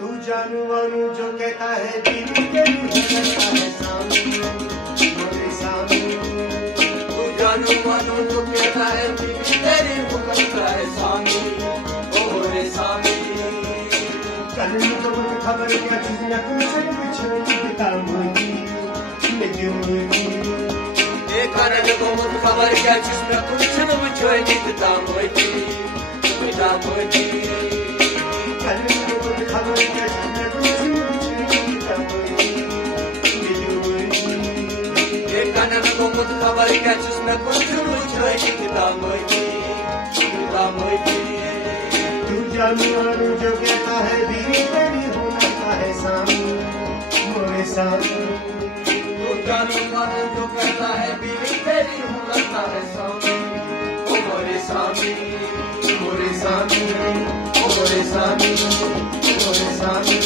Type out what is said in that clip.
तू जानू वानू जो कहता है बीवी तेरी हो लगता है सामी मोरे सामी। तू जानू वानू जो कहता है बीवी तेरी हो लगता है सामी मोरे सामी। कल तो मुझे खबर क्या चीज न कुछ कुछ दिखता मुझे मैं क्यों एक आने को मुझे खबर क्या चीज में कुछ न कुछ दिखता मुझे दिखता मुझे। कल तो मुझे खबर क्या चीज न कुछ दिखता मुझे एक आने को मुझे खबर क्या चीज में कुछ न कुछ दिखता मुझे दिखता मुझे। तू जानू वानू जो कहता है बीवी तेरी हो लगता है सामी मोरे सामी। तू जानू वानू जो कहता है बीवी तेरी हो लगता है सामी मोरे सामी मोरे सामी मोरे सामी मोरे सामी।